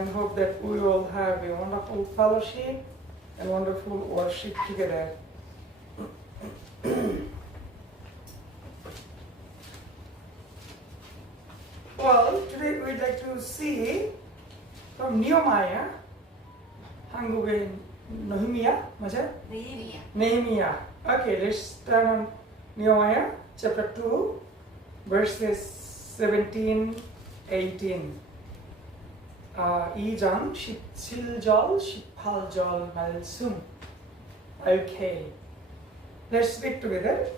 and hope that we will have a wonderful fellowship and wonderful worship together. Well, today we'd like to see from Nehemiah, 한국의 Nehemiah, 맞아요? Nehemiah. Okay, let's turn on Nehemiah chapter 2, verses 17, 18. 2장 17절, 18절 말씀. Okay. Let's read together,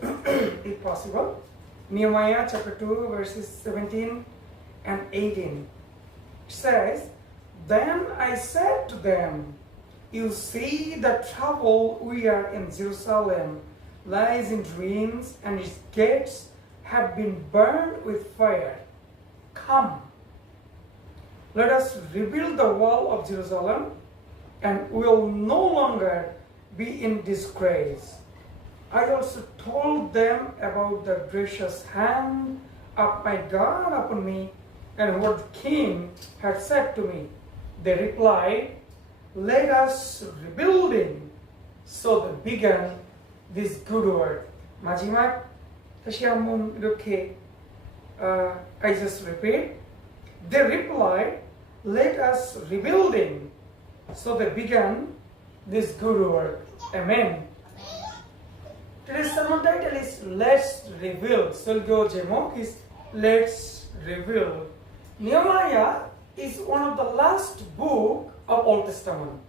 if possible. Nehemiah chapter 2, verses 17 and 18. It says, Then I said to them, You see the trouble we are in Jerusalem lies in ruins, and its gates have been burned with fire. Come, let us rebuild the wall of Jerusalem, and we will no longer be in disgrace. I also told them about the gracious hand of my God upon me, and what the king had said to me. They replied, Let us rebuilding. So they began this good work. 마지막 다시 한번 이렇게 I just repeat. They replied, Let us rebuilding. So they began this good work. Amen. Today's sermon title is Let's Rebuild. 설교 제목 is Let's Rebuild. Nehemiah is one of the last book of Old Testament.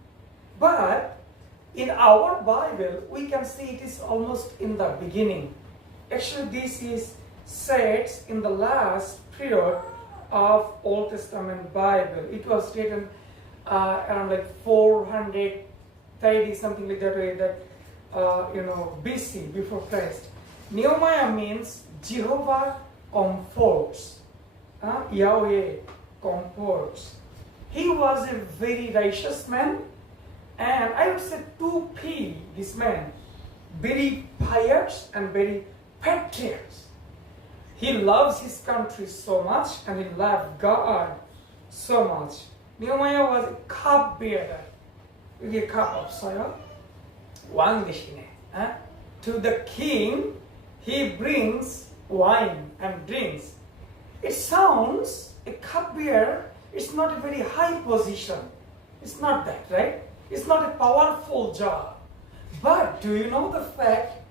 But in our Bible, we can see it is almost in the beginning. Actually, this is said in the last period of Old Testament Bible. It was written around like 430, something like that way, that BC, before Christ. Nehemiah means Jehovah comforts. Yahweh comforts. He was a very righteous man, and I would say 2P, this man, very pious and very patriot. He loves his country so much, and he loved God so much. Nehemiah was a cupbearer. 이게 cup 없어요? 왕 대신에. To the king, he brings wine and drinks. It sounds, a cupbearer is not a very high position. It's not that, right? It's not a powerful job. But do you know the fact,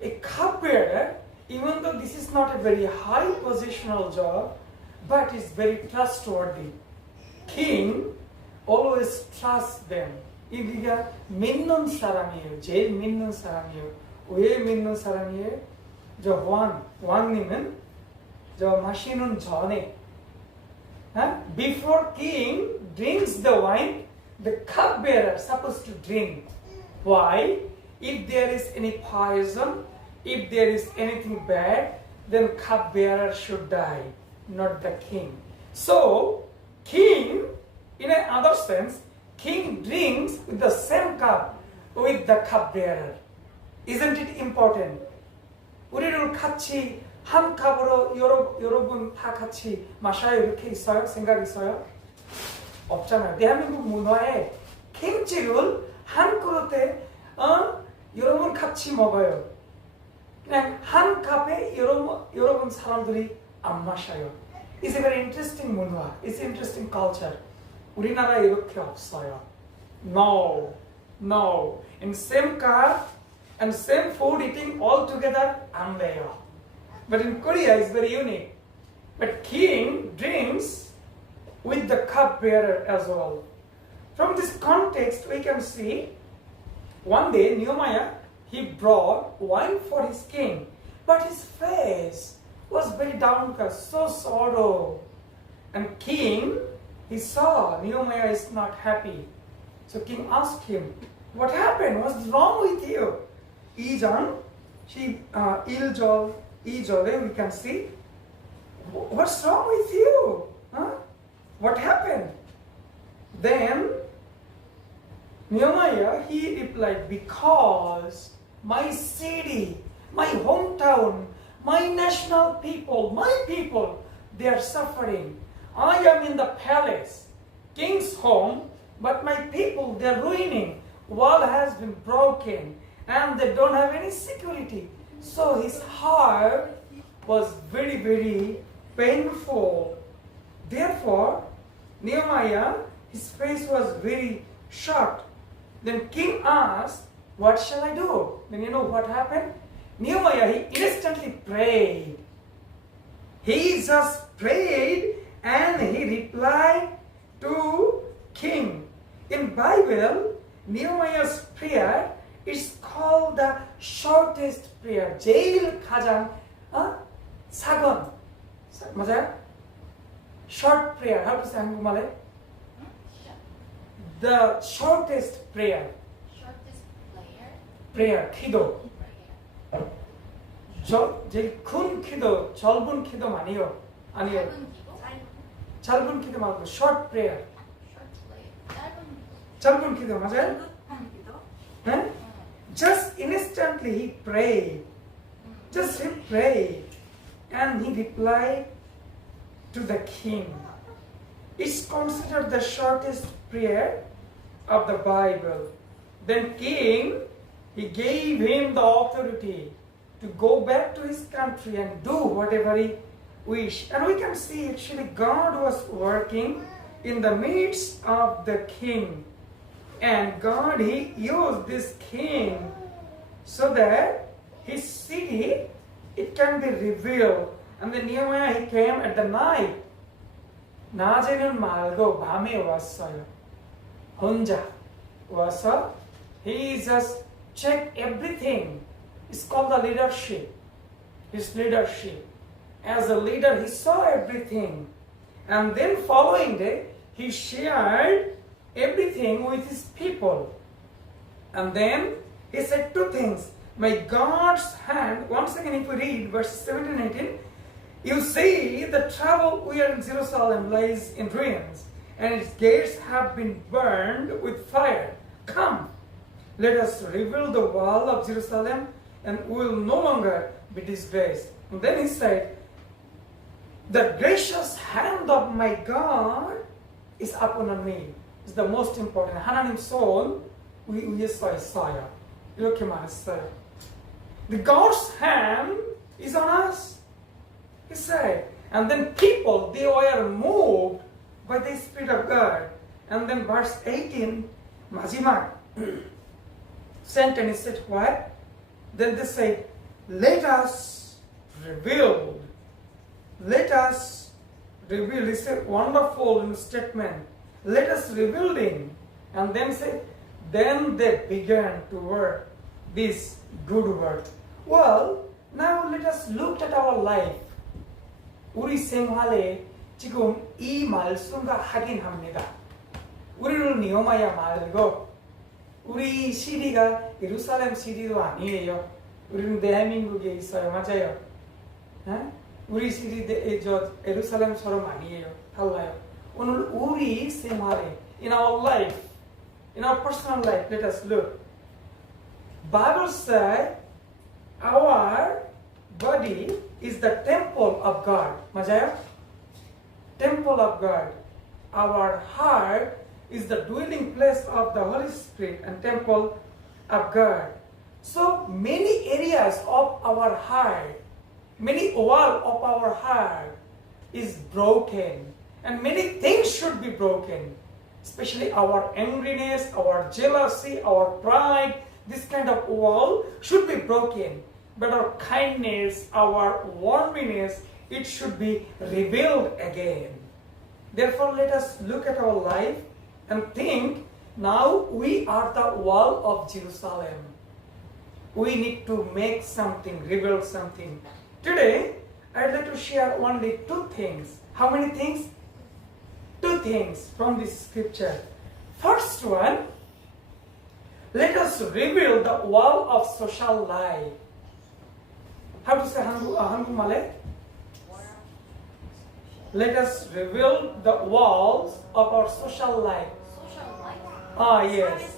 a cupbearer, even though this is not a very high positional job, but is very trustworthy. King always trusts them. 이가 믿는 사람이에요. 제일 믿는 사람이에요. 왜 믿는 사람이에요? 왕님은 마시는 전에 before king drinks the wine, the cupbearer is supposed to drink. Why? If there is any poison, if there is anything bad, then cupbearer should die, not the king. So, king, in another sense, king drinks with the same cup with the cupbearer. Isn't it important? 우리를 같이 한 컵으로 여러분 다 같이 마셔요 이렇게 있어요? 생각 있어요? 없잖아요. 대한민국 문화에 김치를 한 그릇에 여러분 같이 먹어요. 그냥 한 컵에 여러분 사람들이 안 마셔요. It's a very interesting 문화. It's an interesting culture. 우리나라에 이렇게 없어요. No. In same cup and same food eating all together, 안 돼요. But in Korea, it's very unique. But king drinks with the cupbearer as well. From this context, we can see one day Nehemiah, he brought wine for his king, but his face was very downcast, so sorrow. And king, he saw Nehemiah is not happy. So king asked him, what happened? What's wrong with you? 2장 2절에 we can see, what's wrong with you? What happened? Then Nehemiah, he replied, because my city, my hometown, my national people, my people, they are suffering. I am in the palace. king's home, but my people, they're ruining. Wall has been broken and they don't have any security. So his heart was very, very painful. Therefore, Nehemiah, his face was very shocked. Then king asked, what shall I do? Then you know what happened? Nehemiah, he instantly prayed. He just prayed and he replied to king. In Bible, Nehemiah's prayer is called the shortest prayer. 제일 가장 작은 맞아요? Short prayer. How to say 한국말에? The shortest prayer. Shortest prayer. player. 기도. 제일 큰 기도, 짧은 기도 아니요. 아니요. 짧은 기도 말고 short prayer. Short player. 짧은 기도 맞아요? 네? Just instantly he prayed. Just he prayed. And he replied to the king. It's considered the shortest prayer of the Bible. Then king, he gave him the authority to go back to his country and do whatever he wished. And we can see actually God was working in the midst of the king. And God, he used this king so that his city, it can be revealed. And then Nehemiah, he came at the night. 낮에는 말고 밤에 왔어요. 혼자 와서 he just checked everything. It's called the leadership. His leadership. As a leader, he saw everything. And then following day, he shared everything with his people. And then he said two things. My God's hand, once again if we read verses 17 and 18, you see the trouble we are in Jerusalem lies in ruins, and its gates have been burned with fire. Come, let us rebuild the wall of Jerusalem, and we will no longer be disgraced. And then he said, the gracious hand of my God is upon me. It's the most important. 하나님 손 위에서 있어요. 이렇게 말했어요. The God's hand is on us. He said, and then people, they were moved by the Spirit of God. And then verse 18, 마지막 sentence said what? Then they said, let us rebuild. Let us rebuild. It's a wonderful statement. Let us rebuilding. And then said, then they began to work this good work. Well, now let us look at our life. 우리 생활에 지금 이 말씀과 확인합니다. 우리는 니오마야 말고 우리 시리가 예루살렘 시리도 아니에요. 우리는 대한민국에 있어요. 맞아요. 네? 우리 시리 예루살렘처럼 아니에요. 달라요. 오늘 우리 생활에 in our life, in our personal life, let us look. Bible says our body is the temple of God. 맞아요? Temple of God. Our heart is the dwelling place of the Holy Spirit and temple of God. So many areas of our heart, many wall of our heart is broken. And many things should be broken. Especially our angriness, our jealousy, our pride. This kind of wall should be broken. But our kindness, our warmness, it should be revealed again. Therefore, let us look at our life and think, now we are the wall of Jerusalem. We need to make something, reveal something. Today, I'd like to share only two things. How many things? Two things from this scripture. First one, let us rebuild the wall of social life. How to say 한국말에? Let us rebuild the walls of our social life. Social life. Ah, yes.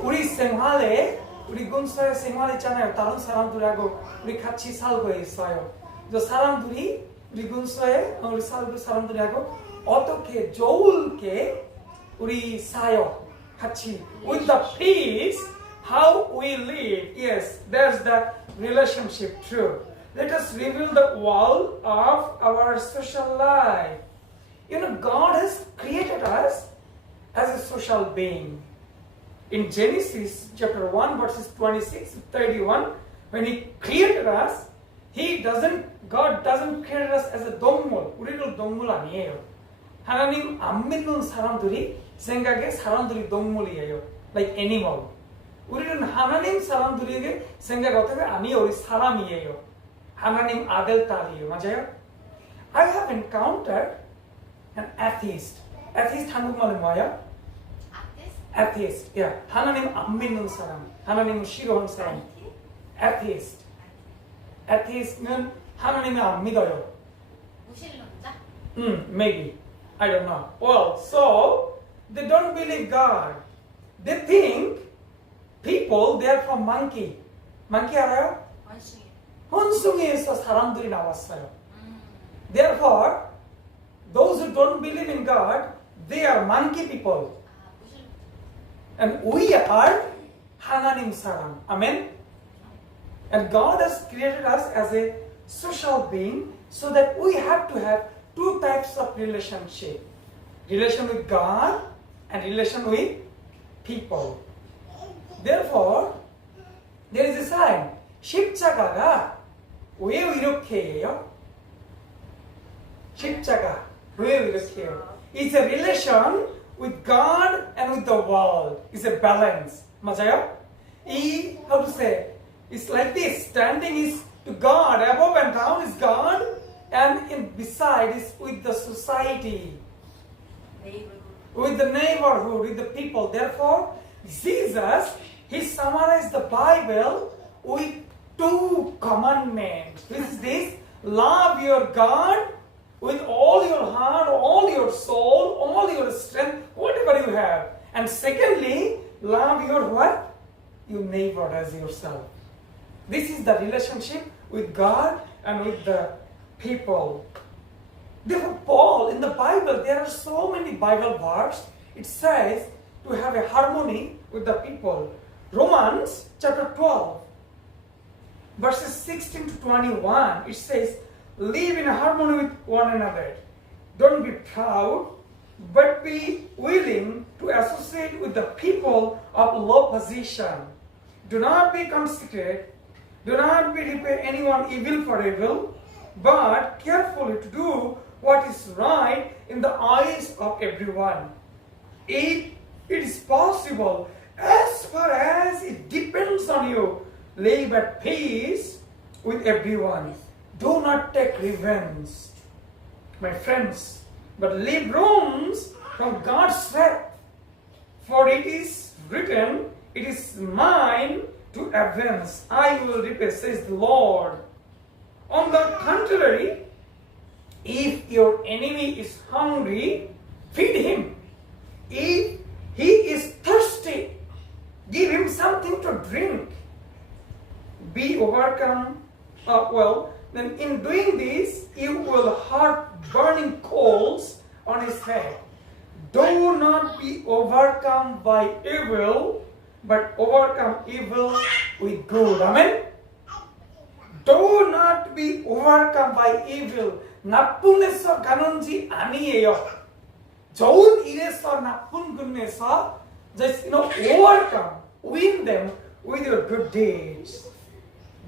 우리 생활에, 우리 근처에 생활 있잖아요. 다른 사람들하고 우리 같이 살고 있어요. 저 사람들이 우리 근처에 우리 사람들하고 어떻게 좋을게 우리 사요 같이 with the peace how we live. Yes, there's the relationship true. Let us reveal the wall of our social life. You know, God has created us as a social being. In Genesis chapter 1 verses 26 to 31, when He created us, God doesn't create us as a 동물. 우리를 동물 아니에요. 하나님 안 믿는 사람들이 생각에 사람들이 동물이에요. Like animal. 우리는 하나님 사람들에게 생각 어떻게 아니에요. 우리 사람이에요. 하나님 아들 딸이에요. 맞아요? I have encountered an atheist. Atheist 한국말은 뭐예요? Atheist. Yeah. 하나님 안 믿는 사람. 하나님을 싫어하는 사람. Atheist. Atheist는 하나님을 안 믿어요. 무신론자? Maybe. I don't know. Well, so they don't believe God. They think people, they are from monkey. Monkey 알아요? 원숭이. 원숭이에서 사람들이 나왔어요. Therefore, those who don't believe in God, they are monkey people. 무신론자. And we are 하나님 사람. Amen? And God has created us as a social being so that we have to have two types of relationship. Relation with God and relation with people. Therefore, there is a sign. 십자가가 왜 이렇게 해요? 십자가 왜 이렇게 해요? It's a relation with God and with the world. It's a balance. 맞아요? How to say? It's like this. Standing is to God. Above and down is God. And beside is with the society. With the neighborhood, with the people. Therefore, Jesus, He summarized the Bible with two commandments. Which is this? Love your God with all your heart, all your soul, all your strength, whatever you have. And secondly, love your what? Your neighbor as yourself. This is the relationship with God and with the people. Therefore, Paul, in the Bible, there are so many Bible verses. It says to have a harmony with the people. Romans chapter 12, verses 16 to 21, it says, live in harmony with one another. Don't be proud, but be willing to associate with the people of low position. Do not be conceited. Do not repay anyone evil for evil, but carefully to do what is right in the eyes of everyone. If it is possible, as far as it depends on you, live at peace with everyone. Do not take revenge, my friends, but leave rooms from God's wrath. For it is written, it is mine to avenge. I will repay, says the Lord. On the contrary, if your enemy is hungry, feed him. If he is thirsty, give him something to drink. Be overcome. Then in doing this, you will heap burning coals on his head. Do not be overcome by evil, but overcome evil with good. Amen? Do not be overcome by evil. 나쁜에서 가는지 아니에요. 좋은 일에서 나쁜 군에서 just overcome, win them with your good deeds.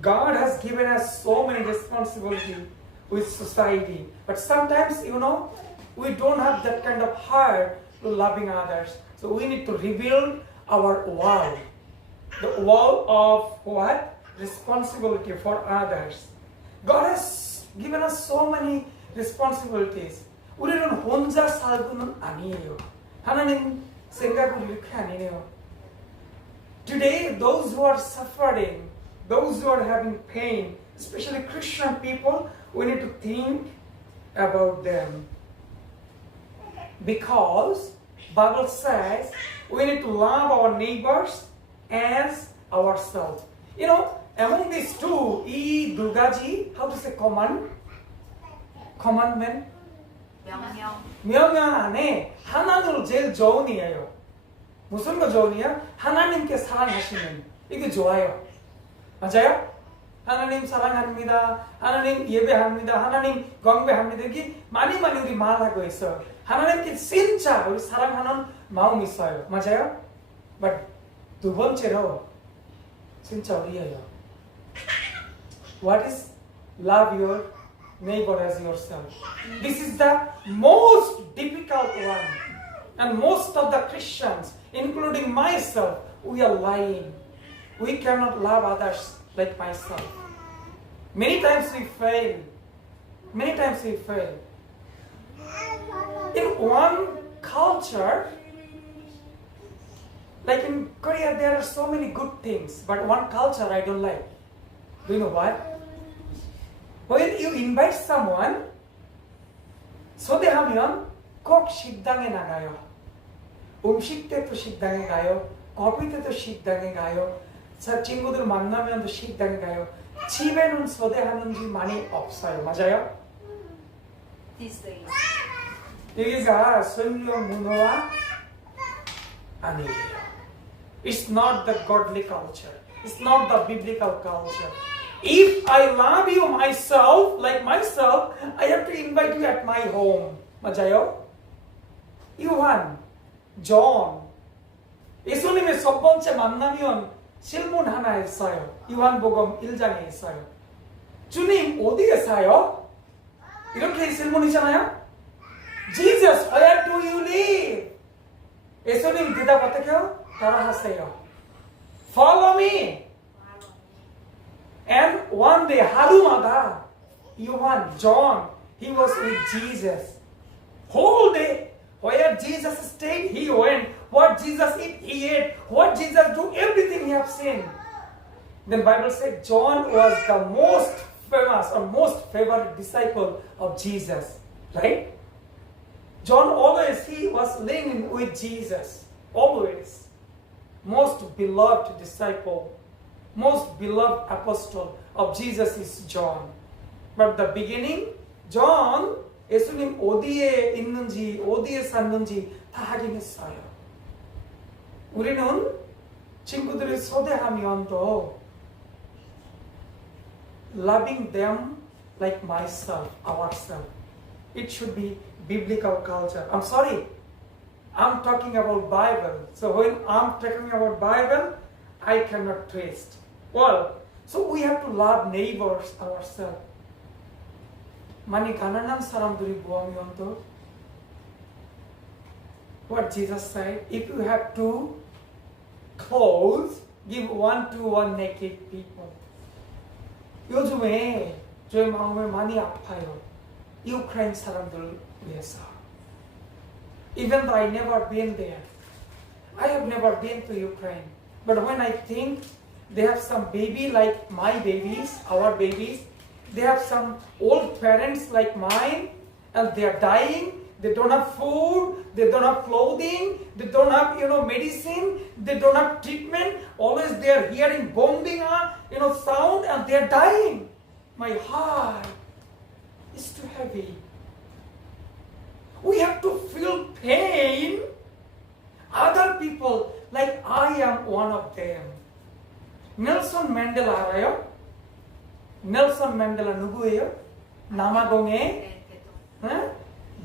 God has given us so many responsibilities with society, but sometimes we don't have that kind of heart to loving others. So we need to rebuild our wall, the wall of what? Responsibility for others. God has given us so many responsibilities. 우리는 혼자 살고는 아니에요. 하나님 생각은 이렇게 아니에요. Today, those who are suffering, those who are having pain, especially Christian people, we need to think about them. Because Bible says we need to love our neighbors as ourselves. Among these two, 이 두 가지, how to say commandment? 명령. 안에 하나님을 제일 좋은 이에요. 무슨 거 좋은이야? 하나님께 사랑하시는 이게 좋아요. 맞아요? 하나님 사랑합니다. 하나님 예배합니다. 하나님 경배합니다. 이게 많이 우리 말하고 있어요. 하나님께 진짜 우리 사랑하는 마음이 있어요. 맞아요? But 두 번째로 진짜 우리예요. What is love your neighbor as yourself? This is the most difficult one. And most of the Christians, including myself, we are lying. We cannot love others like myself. Many times we fail. Many times we fail. In one culture, like in Korea, there are so many good things, but one culture I don't like. Do you know what? When you invite someone, 초대하면 꼭 식당에 나가요. 음식 때도 식당에 가요. 커피 때도 식당에 가요. 친구들 만나면 또 식당에 가요. 집에는 초대하는 집 많이 없어요. 맞아요? These days. 여기가 선교 문화가 아니에요. It's not the godly culture. It's not the biblical culture. If I love you myself, like myself, I have to invite you at my home. 맞아요? 요한, 존. 예수님의 첫 번째 만나면 질문 하나 했어요. 요한복음 1장에 있어요. 주님 어디에 사요? 이렇게 질문이잖아요. Jesus, where do you live? 예수님 대답 어떻게 해요? 따라하세요. Follow me. And one day 하루마다 요한, John, he was with Jesus. Whole day, where Jesus stayed, he went. What Jesus eat, he ate. What Jesus do, everything he have seen. Then Bible said John was the most famous or most favorite disciple of Jesus. Right? John always, he was living with Jesus. Always. Most beloved disciple, most beloved apostle of Jesus is John. But the beginning, John, 예수님 어디에 있는지, 어디에 샀는지 다 확인했어요. 우리는 친구들을 초대하면 또 loving them like myself, ourselves. It should be biblical culture. I'm sorry. I'm talking about Bible. So when I'm talking about Bible, I cannot twist. Well, so we have to love neighbors ourselves. 많이 가난한 사람들이 모으면 또 what Jesus said, if you have two clothes, give one to one naked people. 요즘에 제 마음이 많이 아파요. 우크라이나 사람들 위해서. Even though I never been there. I have never been to Ukraine. But when I think they have some baby like my babies, our babies, they have some old parents like mine, and they are dying. They don't have food, they don't have clothing, they don't have, medicine, they don't have treatment. Always they are hearing bombing, sound, and they are dying. My heart is too heavy. We have to feel pain. Other people, like I am one of them. 넬슨 맨델라 알아요? 넬슨 맨델라 누구예요? 남아공의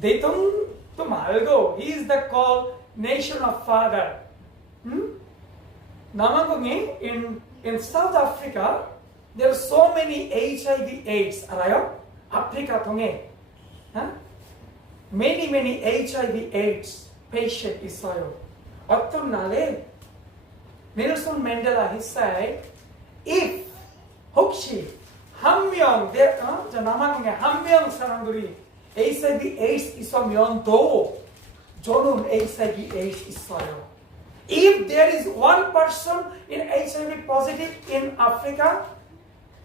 대통령도 말고 he is the called nation of father. 남아공에 in South Africa there are so many HIV/AIDS 알아요? 아프리카 통에 many HIV/AIDS patient 있어요. 어떤 날에 넬슨 맨델라 he said, if 혹시 저 남아공에 한 명 사람들이 HIV/AIDS 있으면도 저는 HIV/AIDS 있어요. If there is one person in HIV positive in Africa,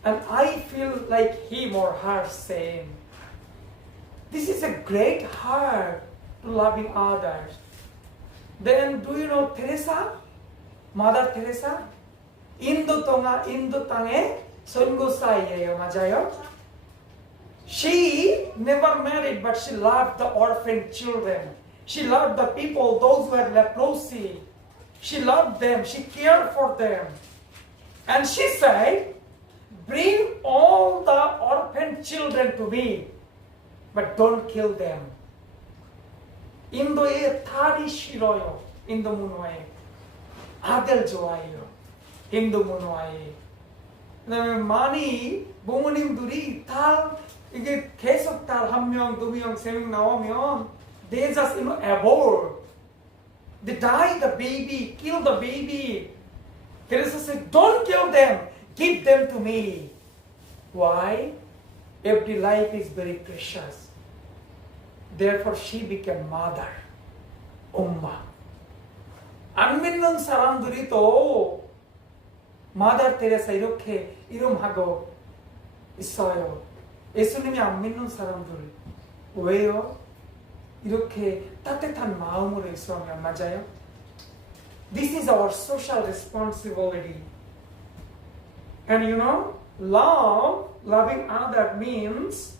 and I feel like him or her same. This is a great heart to loving others. Then do you know Teresa? Mother Teresa? 인도 땅의 선교사예요. 맞아요? She never married, but she loved the orphan children. She loved the people, those who had leprosy. She loved them. She cared for them. And she said, bring all the orphan children to me, but don't kill them. 인도에 딸이 싫어요. 인도 문화에. 아들 좋아해요. 인도 문화에. 그다음에 많이 부모님들이 딸 이게 계속 딸 한 명, 두 명, 세 명 나오면 they just abort. They die the baby, kill the baby. 그래서 say, don't kill them, give them to me. Why? Every life is very precious. Therefore, she became mother, 엄마. 안 믿는 사람들이 또 마더 테레사 이렇게 이름하고 있어요. 예수님이 안 믿는 사람들 왜요? 이렇게 따뜻한 마음으로 있으면 맞아요? This is our social responsibility. And you know, loving other means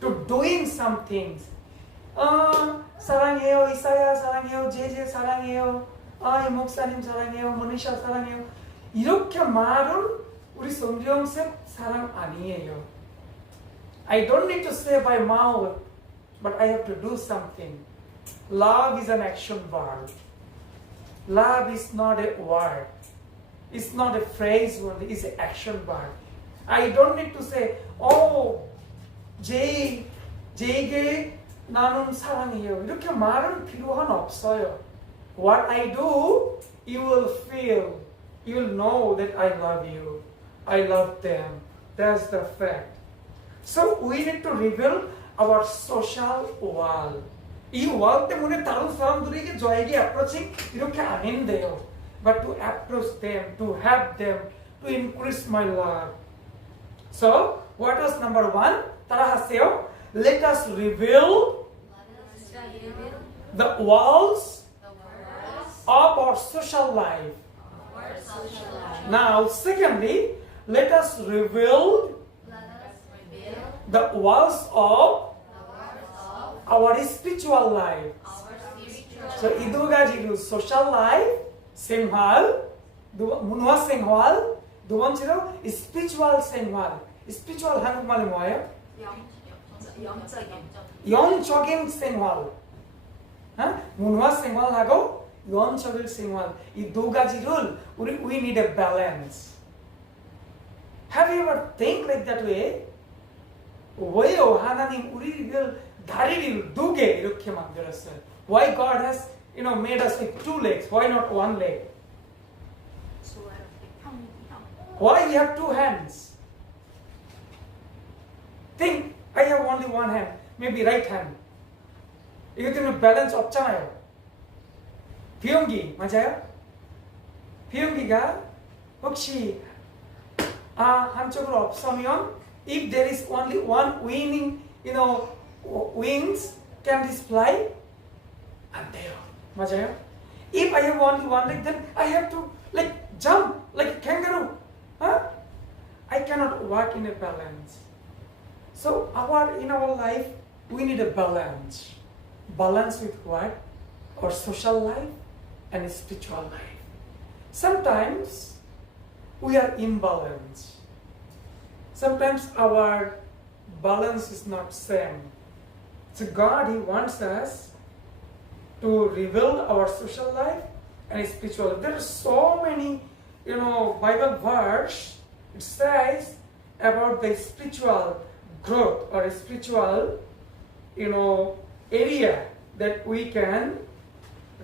to doing some things. 사랑해요, 이사야 사랑해요, 제제 사랑해요, 이 목사님 사랑해요, 모니샤 사랑해요. 이렇게 말은 우리 성경책 사랑 아니에요. I don't need to say by mouth, but I have to do something. Love is an action word. Love is not a word. It's not a phrase only, it's an action word. I don't need to say, 제게 나는 사랑해요. 이렇게 말은 필요한 없어요. What I do, you will feel, you will know that I love you. I love them. That's the fact. So we need to rebuild our social wall. 이 wall 때문에 다른 사람들에게 저에게 approaching 이렇게 아닌데요. But to approach them, to help them, to increase my love. So what was number one? 따라하세요. Let us rebuild the walls of our social life. Now, secondly, let us rebuild the walls of our spiritual life. So, 이 두 가지로 social life, 생활, 문화 생활, 두 번째로 spiritual 생활. spiritual 한국말이 뭐예요? 영적인 생활. 문화 생활하고 영적인 생활. 이 두 가지를 we need a balance. Have you ever think like that way? 왜요? 하나님 우리를 다리를 두 개 이렇게 만들었어요. Why God has made us with two legs? Why not one leg? Why we have two hands? Think, I have only one hand, maybe right hand. 이것 때문에 밸런스 없잖아요. 비행기 맞아요? 비행기가 혹시 한쪽으로 없으면 if there is only one wings, can this fly? 안 돼요. 맞아요? If I have only one leg, then I have to jump like a kangaroo. I cannot walk in a balance. So in our life, we need a balance. Balance with what? Our social life and spiritual life. Sometimes we are imbalanced. Sometimes our balance is not same. So God, He wants us to rebuild our social life and spiritual life. There are so many, Bible verse. It says about the spiritual growth or spiritual, area that we can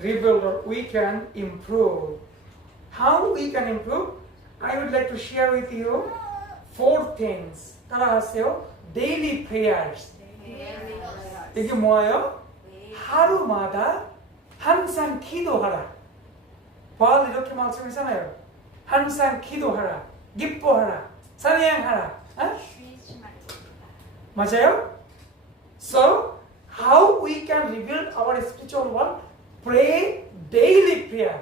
rebuild or we can improve. How we can improve? I would like to share with you 4 things. 따라하세요. Daily prayers. 이게 뭐예요? 하루마다 항상 기도하라. 바울 이렇게 말씀하잖아요. 항상 기도하라. 기뻐하라. 찬양하라. 맞아요? So, how we can rebuild our spiritual world? Pray daily prayer.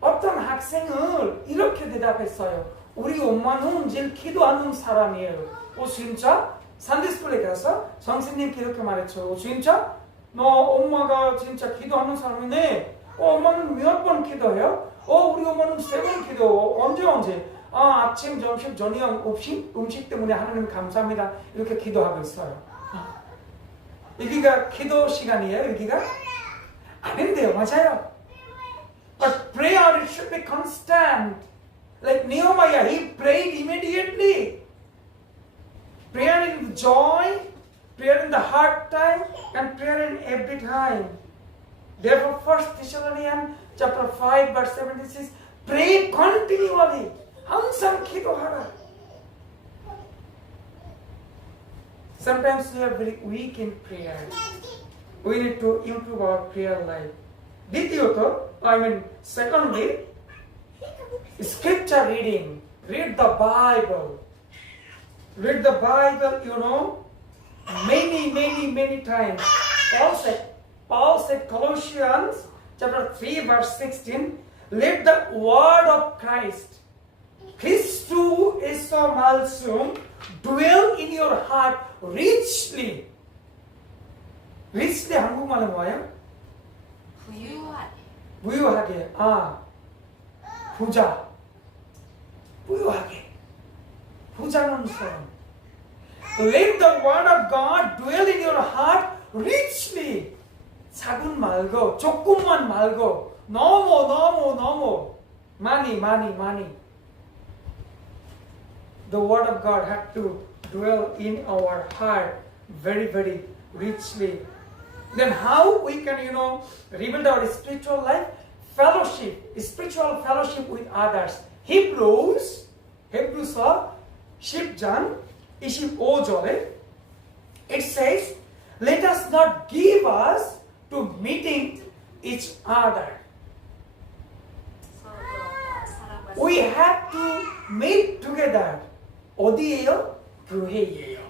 어떤 학생을 이렇게 대답했어요. 우리 엄마는 제일 기도하는 사람이에요. 진짜? 산디스쿨에 가서 선생님께 이렇게 말했죠. 진짜? 너 엄마가 진짜 기도하는 사람이네. 엄마는 몇 번 기도해요? 우리 엄마는 3번 기도. 언제? 아침, 점심, 저녁 음식 때문에 하나님 감사합니다. 이렇게 기도하고 있어요. 여기가 기도 시간이에요? 여기가? 아닌데요. 맞아요. But prayer should be constant. Like Nehemiah, he prayed immediately. Prayer in the joy, prayer in the hard time, and prayer in every time. Therefore, 1 Thessalonians chapter 5, verse 76, pray continually. 항상 기도하라. Sometimes we are very weak in prayer. We need to improve our prayer life. Secondly, scripture reading. Read the Bible. Read the Bible, many times. Paul said, Colossians chapter 3, verse 16, let the word of Christ, 그리스도에서 말씀, dwell in your heart richly. richly 한국말은 뭐예요? 부유하게. 부자. 부유하게. 부자는 사람. Let the word of God dwell in your heart richly. 작은 말고, 조금만 말고, 너무 많이. The word of God had to dwell in our heart very richly. Then how we can, rebuild our spiritual life? Spiritual fellowship with others. Hebrews 10장 25절에 it says, let us not give us to meeting each other. We have to meet together. 어디예요? 교회예요.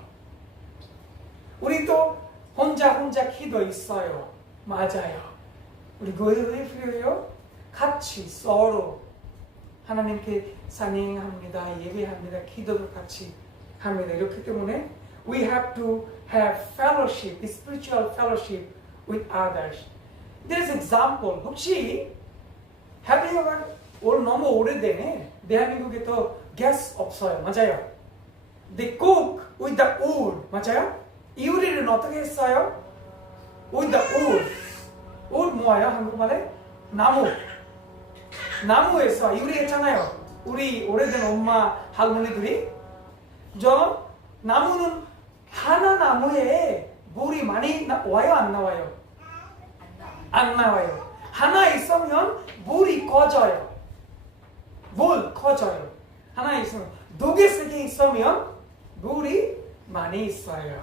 우리도 혼자 기도 있어요. 맞아요. 우리 교회 왜 필요해요? 같이 서로 하나님께 찬양합니다. 예배합니다. 기도도 같이 합니다. 이렇기 때문에 we have to have fellowship, spiritual fellowship with others. There's example. 혹시 have you ever 너무 오래되네. 대한민국에 또 가스 없어요. 맞아요. They cook with the wood. 맞아요? 이 요리는 어떻게 했어요? With the wood. wood 뭐예요? 한국말에? 나무에서 요리했잖아요. 우리 오래된 엄마 할머니들이 저 나무는 하나 나무에 물이 많이 와요? 안 나와요? 안 나와요. 하나 있으면 물이 커져요. 하나 있으면 2개, 3개 있으면 물이 많이 있어요.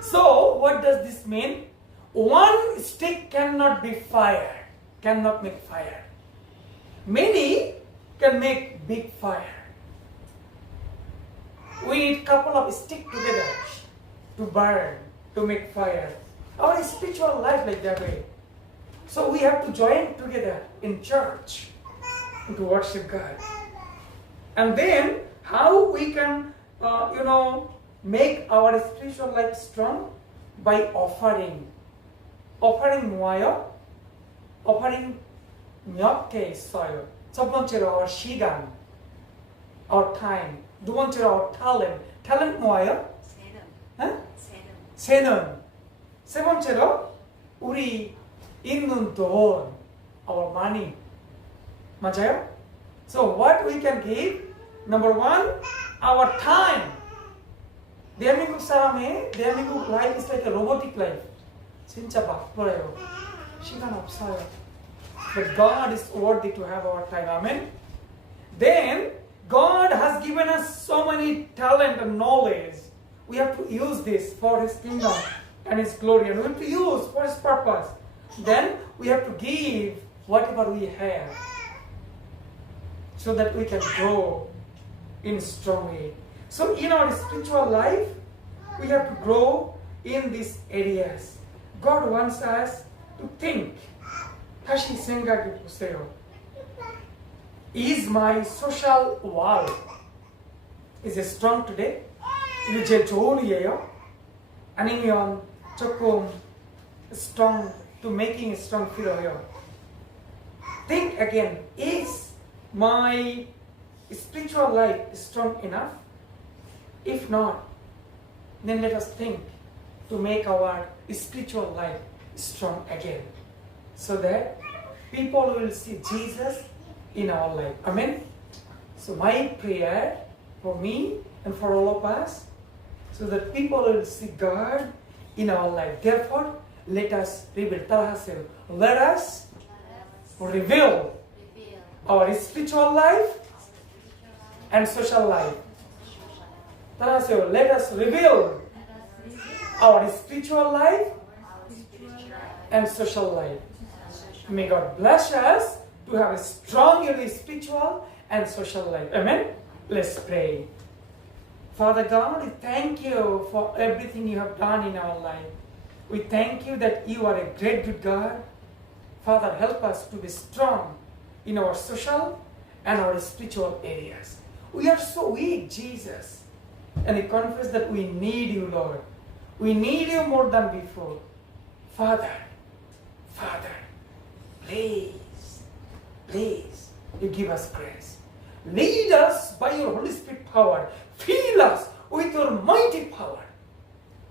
So what does this mean? One stick cannot make fire. Many can make big fire. We need couple of sticks together to burn, to make fire. Our spiritual life like that way. So we have to join together in church to worship God. And then how we can, make our spiritual life strong? By offering. Offering 뭐예요? Offering 몇 개 있어요. 첫 번째로 our 시간, our time. 두 번째로 our talent. talent 뭐예요? 세는. 세 번째로 우리 있는 돈, our money. 맞아요? So what we can give? Number one, our time. 대한민국 life is like a robotic life. 진짜 바빠요. 시간 없어요. But God is worthy to have our time. Amen? Then, God has given us so many talent and knowledge. We have to use this for His kingdom and His glory. And we have to use for His purpose. Then, we have to give whatever we have so that we can grow in a strong way. So, in our spiritual life, we have to grow in these areas. God wants us to think. 다시 생각해 보세요. Is my social wall is it strong today? 이게 제일 좋은 의예요? 아니면 조금 strong to making it strong 필요해요? Think again. Is my spiritual life strong enough? If not, then let us think to make our spiritual life strong again, so that people will see Jesus in our life. Amen? So my prayer for me and for all of us, so that people will see God in our life. Therefore, let us reveal. 따라하세요. Let us reveal our spiritual life and social life. 따라하세요. Let us reveal our spiritual life and social life. May God bless us to have a strongly spiritual and social life. Amen? Let's pray. Father God, we thank you for everything you have done in our life. We thank you that you are a great good God. Father, help us to be strong in our social and our spiritual areas. We are so weak, Jesus. And we confess that we need you, Lord. We need you more than before. Father, please, you give us grace. Lead us by your Holy Spirit power. Fill us with your mighty power,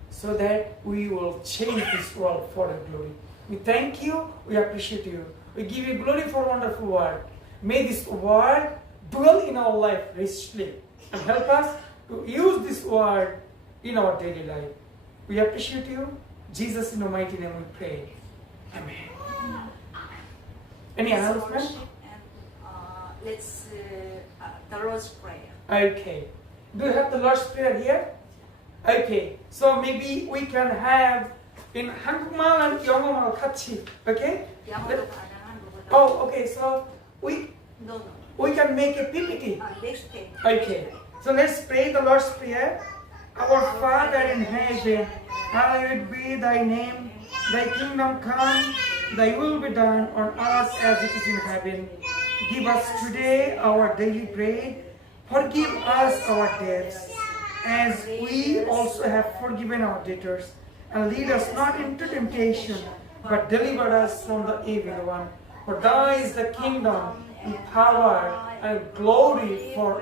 so that we will change this world for your glory. We thank you, we appreciate you. We give you glory for wonderful word. May this word dwell in our life richly and help us to use this word in our daily life. We appreciate you. Jesus, in the mighty name we pray. Amen. Any announcement? Let's the Lord's Prayer. Okay. Do you have the Lord's Prayer here? Okay. So maybe we can have in 한국말 and 영어말 같이. Okay? 영어도 가능한 거보다. Oh, okay. So we No. can make a PPT. Next day. Okay. So let's pray the Lord's Prayer. Our Father in heaven, hallowed be thy name. Thy kingdom come, thy will be done on earth as it is in heaven. Give us today our daily bread. Forgive us our debts, as we also have forgiven our debtors. And lead us not into temptation, but deliver us from the evil one. For thine is the kingdom, and power, and glory for